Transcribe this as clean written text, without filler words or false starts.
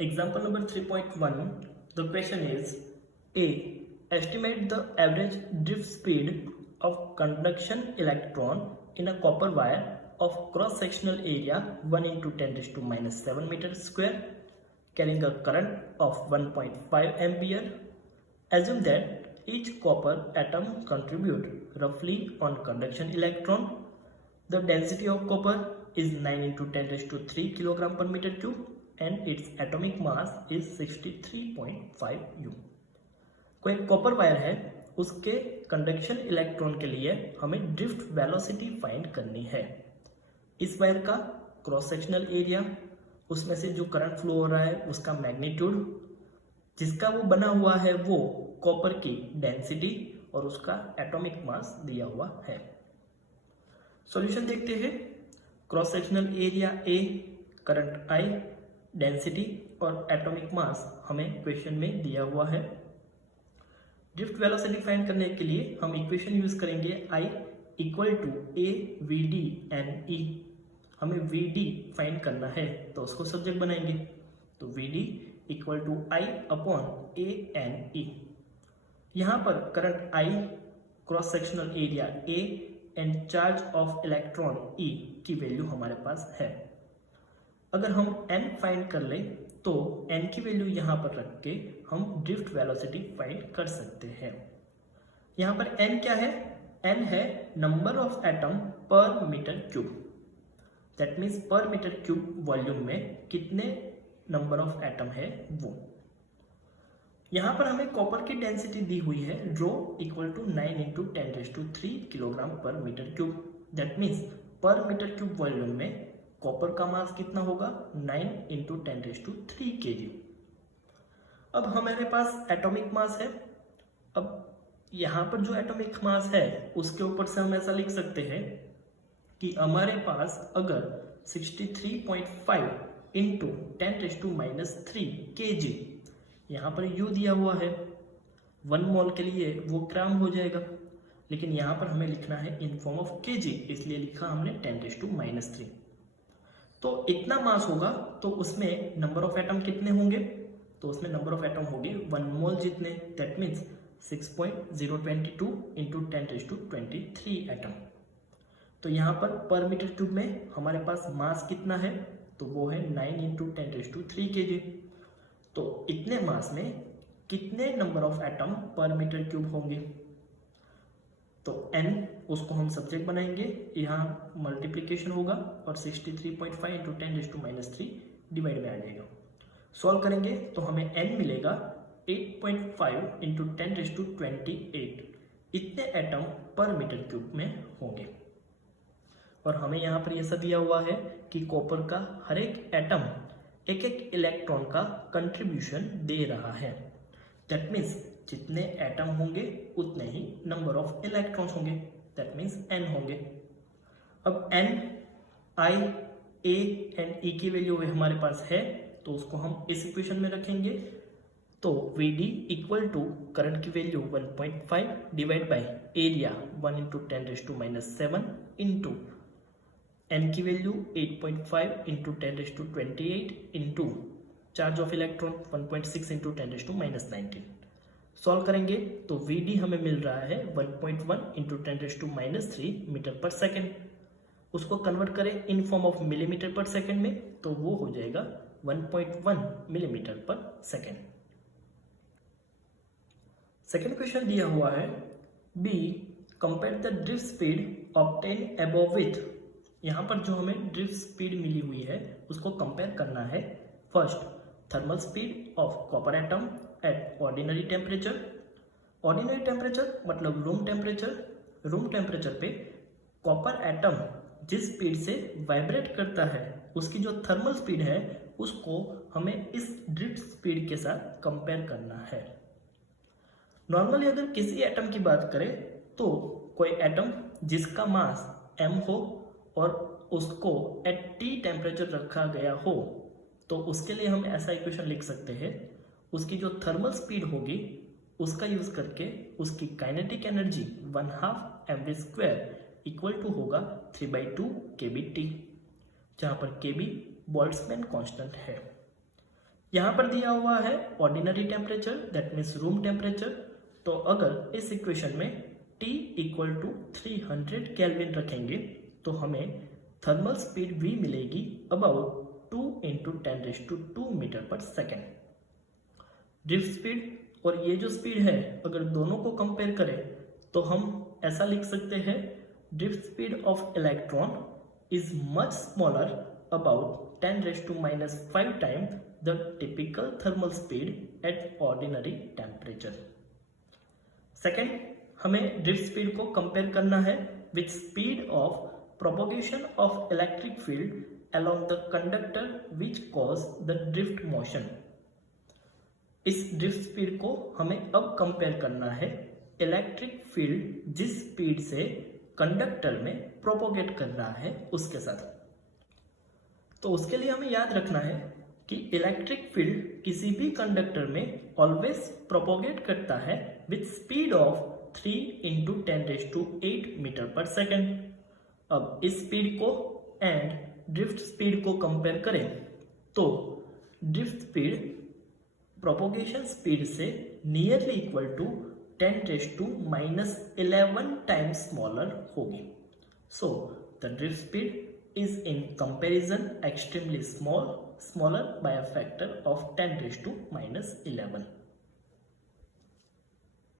Example number 3.1. The question is A. Estimate the average drift speed of conduction electron in a copper wire of cross-sectional area 1 into 10 raised to minus 7 meter square carrying a current of 1.5 ampere. Assume that each copper atom contribute roughly on conduction electron. The density of copper is 9 into 10 raised to 3 kilogram per meter cube and its atomic mass is 63.5 U. कोई copper wire है, उसके conduction electron के लिए हमें drift velocity find करनी है। इस wire का क्रॉस सेक्शनल एरिया, उसमें से जो करंट फ्लो हो रहा है उसका मैग्नीट्यूड, जिसका वो बना हुआ है वो कॉपर की डेंसिटी और उसका एटॉमिक मास दिया हुआ है। सॉल्यूशन देखते हैं। Cross sectional area A, current I, density और एटॉमिक मास हमें क्वेश्चन में दिया हुआ है। ड्रिफ्ट वेलोसिटी फाइंड करने के लिए हम इक्वेशन यूज करेंगे I equal to A V D N E. हमें वी डी फाइंड करना है तो उसको सब्जेक्ट बनाएंगे, तो V D equal to I upon A N E. यहाँ पर current I, cross sectional area A and charge of electron E की वैल्यू हमारे पास है। अगर हम n फाइंड कर लें तो n की वैल्यू यहाँ पर रख के हम ड्रिफ्ट वेलोसिटी फाइंड कर सकते हैं। यहाँ पर n क्या है? n है नंबर ऑफ एटम पर metre cube. That means per metre cube volume में कितने नंबर ऑफ एटम है वो। यहाँ पर हमें कॉपर की डेंसिटी दी हुई है rho equal to 9 into 10 raise to 3 kilogram per metre cube. That means per metre cube volume में कॉपर का मास कितना होगा? 9 इंटू 10 रेज़ टू 3 kg। अब हमारे पास एटॉमिक मास है। अब यहाँ पर जो एटॉमिक मास है उसके ऊपर से हम ऐसा लिख सकते हैं कि हमारे पास अगर 63.5 into 10 raise to minus 3 kg, यहाँ पर U दिया हुआ है, 1 मोल के लिए वो ग्राम हो जाएगा, लेकिन यहाँ पर हमें लिखना है इन फॉर्म ऑफ kg, इसलिए लिखा हमने 10 रेज़ टू माइनस 3। तो इतना मास होगा तो उसमें नंबर ऑफ एटम कितने होंगे? तो उसमें नंबर ऑफ एटम होंगे 1 मोल जितने। That means 6.022 into 10 raise to 23 atom. तो यहाँ पर मीटर क्यूब में हमारे पास मास कितना है? तो वो है 9 इंटू 10 रेज़ टू 3 kg। तो इतने मास में कितने नंबर ऑफ एटम पर मीटर क्यूब होंगे? तो n उसको हम सब्जेक्ट बनाएंगे, यहाँ मल्टीप्लिकेशन होगा और 63.5 into 10 raise to minus 3 divide में आ जाएगा। सॉल्व करेंगे तो हमें n मिलेगा 8.5 इंटू 10 रेज़ टू 28। इतने एटम पर मीटर क्यूब में होंगे। और हमें यहाँ पर ऐसा दिया हुआ है कि कॉपर का हर एक एटम एक एक इलेक्ट्रॉन का कंट्रीब्यूशन दे रहा है। दैट मीन्स जितने एटम होंगे उतने ही नंबर ऑफ इलेक्ट्रॉन्स होंगे। दैट मीन्स n होंगे। अब n, I, A and E की वैल्यू हमारे पास है तो उसको हम इस इक्वेशन में रखेंगे। तो VD इक्वल टू करंट की value 1.5 divide by area 1 into 10 raise to minus 7 into n की value 8.5 into 10 raise to 28 into charge of electron 1.6 into 10 raise to minus 19। Solve करेंगे तो VD हमें मिल रहा है 1.1 into 10 raise to minus 3 metre per second. उसको convert करें in form of millimetre per second में तो वो हो जाएगा 1.1 millimetre per second. Second question दिया हुआ है B. Compare the drift speed obtain above with. यहाँ पर जो हमें ड्रिफ्ट स्पीड मिली हुई है उसको कंपेयर करना है। First, thermal speed of copper atom at ordinary temperature. Ordinary temperature मतलब रूम टेम्परेचर। रूम टेम्परेचर पे कॉपर एटम जिस स्पीड से वाइब्रेट करता है उसकी जो थर्मल स्पीड है उसको हमें इस ड्रिफ्ट स्पीड के साथ कंपेयर करना है। नॉर्मली अगर किसी एटम की बात करें तो कोई एटम जिसका मास m हो और उसको एट T टेम्परेचर रखा गया हो तो उसके लिए हम ऐसा इक्वेशन लिख सकते हैं। उसकी जो थर्मल स्पीड होगी उसका यूज करके उसकी kinetic energy 1/2 mv² equal to होगा 3/2 kBT, जहाँ पर kB बोल्ट्जमैन कांस्टेंट है। यहाँ पर दिया हुआ है ordinary temperature, that means room temperature. तो अगर इस इक्वेशन में T इक्वल टू 300 केल्विन रखेंगे तो हमें थर्मल स्पीड V मिलेगी about 2 into 10⁻² metre per second. Drift speed और ये जो स्पीड है अगर दोनों को कंपेयर करें तो हम ऐसा लिख सकते हैं, drift speed of electron is much smaller about 10⁻⁵ time the typical thermal speed at ordinary temperature. Second, हमें ड्रिफ्ट स्पीड को कंपेयर करना है with speed of propagation of electric field along the conductor which cause the drift motion। इस drift speed को हमें अब compare करना है इलेक्ट्रिक फील्ड जिस स्पीड से कंडक्टर में प्रोपोगेट कर रहा है उसके साथ। तो उसके लिए हमें याद रखना है कि इलेक्ट्रिक फील्ड किसी भी कंडक्टर में ऑलवेज प्रोपोगेट करता है with speed of 3 into 10⁸ metre per second. अब इस स्पीड को एंड ड्रिफ्ट स्पीड को कंपेयर करें तो ड्रिफ्ट स्पीड प्रोपोगेशन स्पीड से nearly equal to 10⁻⁻11 times smaller होगी। So the drift speed is in comparison extremely smaller by a factor of 10⁻11।